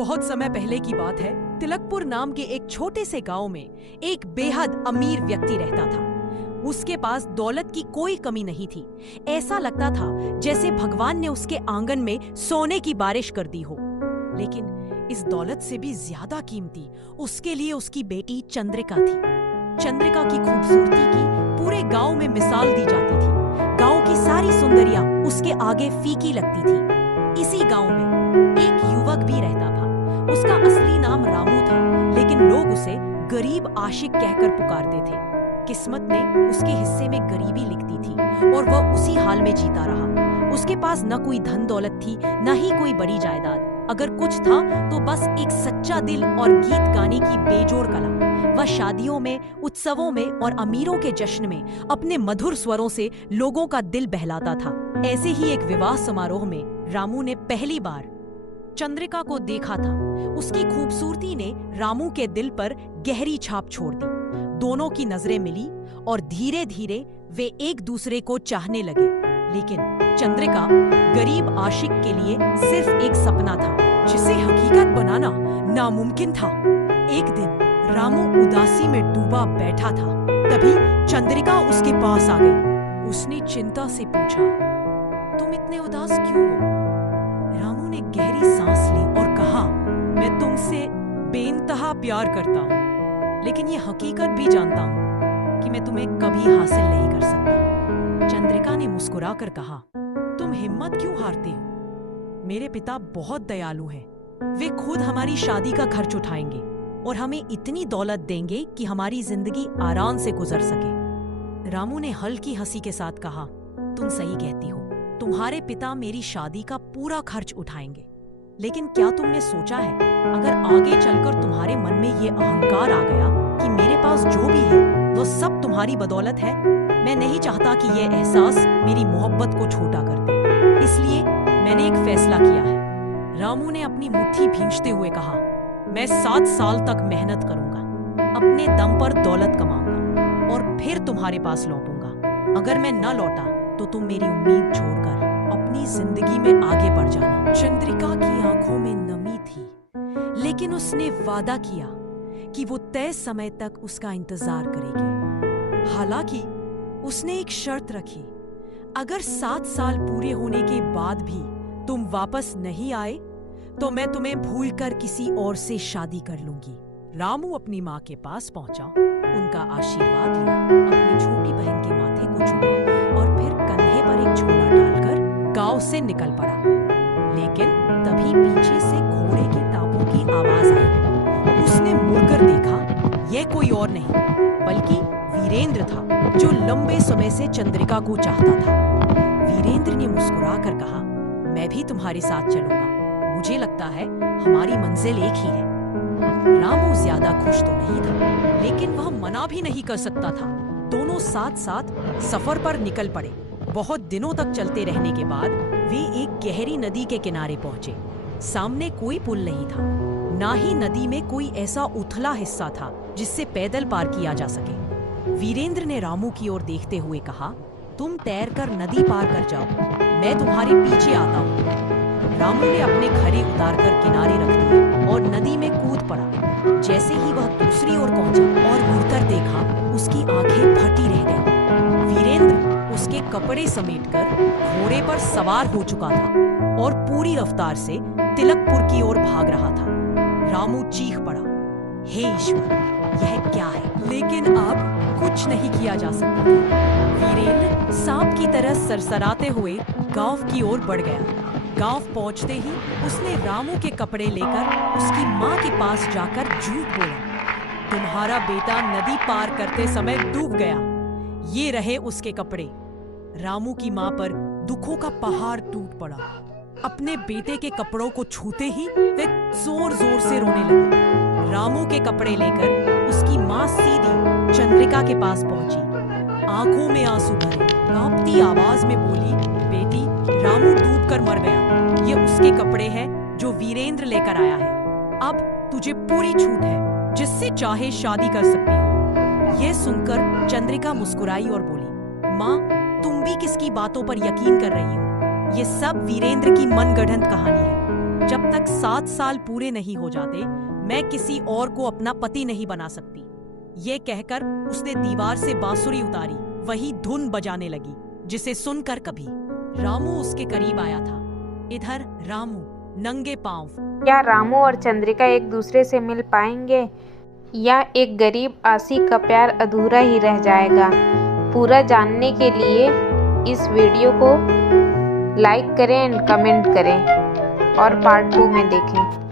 बहुत समय पहले की बात है। तिलकपुर नाम के एक छोटे से गांव में एक बेहद अमीर व्यक्ति रहता था। उसके पास दौलत की कोई कमी नहीं थी। ऐसा लगता था जैसे भगवान ने उसके आंगन में सोने की बारिश कर दी हो। लेकिन इस दौलत से भी ज्यादा कीमती उसके लिए उसकी बेटी चंद्रिका थी। चंद्रिका की खूबसूरती की पूरे गांव में मिसाल दी जाती थी। गांव की सारी सुंदरियां उसके आगे फीकी लगती थी। इसी गांव में एक युवक भी रहता था। उसका असली नाम रामू था, लेकिन लोग उसे गरीब आशिक कहकर पुकारते थे। किस्मत ने उसके हिस्से में गरीबी लिख दी थी और वह उसी हाल में जीता रहा। उसके पास न कोई धन दौलत थी, न ही कोई बड़ी जायदाद। अगर कुछ था तो बस एक सच्चा दिल और गीत गाने की बेजोड़ कला। वह शादियों में, उत्सवों में और अमीरों के जश्न में अपने मधुर स्वरों से लोगों का दिल बहलाता था। ऐसे ही एक विवाह समारोह में रामू ने पहली बार चंद्रिका को देखा था। उसकी खूबसूरती ने रामू के दिल पर गहरी छाप छोड़ दी। दोनों की नजरें मिली और धीरे धीरे वे एक दूसरे को चाहने लगे। लेकिन चंद्रिका गरीब आशिक के लिए सिर्फ एक सपना था, जिसे हकीकत बनाना नामुमकिन था। एक दिन रामू उदासी में डूबा बैठा था। तभी चंद्रिका उसके पास आ गई। उसने चिंता से पूछा, तुम इतने उदास क्यों हो? रामू ने गहरी सांस ली और कहा, मैं तुमसे बेइंतहा प्यार करता हूँ, लेकिन ये हकीकत भी जानता हूँ कि मैं तुम्हें कभी हासिल नहीं कर सकता। चंद्रिका ने मुस्कुराकर कहा, तुम हिम्मत क्यों हारते हो? मेरे पिता बहुत दयालु हैं। वे खुद हमारी शादी का खर्च उठाएंगे और हमें इतनी दौलत देंगे कि हमारी जिंदगी आराम से गुजर सके। रामू ने हल्की हंसी के साथ कहा, तुम सही कहती हो। तुम्हारे पिता मेरी शादी का पूरा खर्च उठाएंगे। लेकिन क्या तुमने सोचा है, अगर आगे चलकर तुम्हारे मन में ये अहंकार आ गया कि मेरे पास जो भी है वो सब तुम्हारी बदौलत है? मैं नहीं चाहता कि ये एहसास मेरी मोहब्बत को छोटा कर दे। इसलिए मैंने एक फैसला किया है। रामू ने अपनी मुट्ठी भींचते हुए कहा, मैं 7 साल तक मेहनत करूंगा, अपने दम पर दौलत कमाऊंगा और फिर तुम्हारे पास लौटूंगा। अगर मैं न लौटा तो तुम मेरी उम्मीद छोड़कर अपनी जिंदगी में आगे बढ़ जाना। चंद्रिका की आंखों में नमी थी, लेकिन उसने वादा किया कि वो तय समय तक उसका इंतजार करेगी। हालांकि उसने एक शर्त रखी, अगर 7 साल पूरे होने के बाद भी तुम वापस नहीं आए तो मैं तुम्हें भूलकर किसी और से शादी कर लूंगी। रामू अपनी माँ के पास पहुंचा, उनका आशीर्वाद लिया, अपनी छोटी बहन के माथे को चूमा और फिर कंधे पर एक झोला डालकर गांव से निकल पड़ा। लेकिन तभी पीछे से घोड़े की टापों की आवाज आई। उसने मुड़कर देखा, यह कोई और नहीं बल्कि वीरेंद्र था, जो लंबे समय से चंद्रिका को चाहता था। वीरेंद्र ने मुस्कुराकर कहा, मैं भी तुम्हारे साथ चलूंगा। मुझे लगता है हमारी मंजिल एक ही है। रामू ज्यादा खुश तो नहीं था, लेकिन वह मना भी नहीं कर सकता था। दोनों साथ साथ सफर पर निकल पड़े। बहुत दिनों तक चलते रहने के बाद वे एक गहरी नदी के किनारे पहुंचे। सामने कोई पुल नहीं था, ना ही नदी में कोई ऐसा उथला हिस्सा था जिससे पैदल पार किया जा सके। वीरेंद्र ने रामू की ओर देखते हुए कहा, तुम तैरकर नदी पार कर जाओ, मैं तुम्हारे पीछे आता हूँ। रामू ने अपने घड़े उतारकर किनारे रख दिए और नदी में कूद पड़ा। जैसे ही वह दूसरी ओर पहुंचा और मुड़कर देखा, उसकी आंखें फटी रह गईं। वीरेंद्र उसके कपड़े समेटकर घोड़े पर सवार हो चुका था और पूरी रफ्तार से तिलकपुर की ओर भाग रहा था। रामू चीख पड़ा, हे ईश्वर, यह क्या है? लेकिन अब कुछ नहीं किया जा सकता। वीरेंद्र सांप की तरह सरसराते हुए गांव की ओर बढ़ गया। गांव पहुंचते ही उसने रामू के कपड़े लेकर उसकी माँ के पास जाकर झूठ बोला, तुम्हारा बेटा नदी पार करते समय डूब गया। ये रहे उसके कपड़े। रामू की माँ पर दुखों का पहाड़ टूट पड़ा। अपने बेटे के कपड़ों को छूते ही वे जोर जोर से रोने लगी। रामू के कपड़े लेकर उसकी माँ सीधी चंद्रिका के पास पहुंची। आंखों में आंसू भरे, कांपती आवाज में बोली, बेटी, रामू डूबकर मर गया। ये उसके कपड़े हैं जो वीरेंद्र लेकर आया है। अब तुझे पूरी छूट है, जिससे चाहे शादी कर सकती हो। यह सुनकर चंद्रिका मुस्कुराई और बोली, माँ, तुम भी किसकी बातों पर यकीन कर रही हो? ये सब वीरेंद्र की मनगढ़ंत कहानी है। जब तक 7 साल पूरे नहीं हो जाते मैं किसी और को अपना पति नहीं बना सकती। ये कहकर उसने दीवार से बांसुरी उतारी, वही धुन बजाने लगी जिसे सुनकर कभी रामू उसके करीब आया था। इधर रामू नंगे पांव। क्या रामू और चंद्रिका एक दूसरे से मिल पाएंगे या एक गरीब आशिक का प्यार अधूरा ही रह जाएगा? पूरा जानने के लिए इस वीडियो को लाइक करें एंड कमेंट करें और पार्ट 2 में देखें।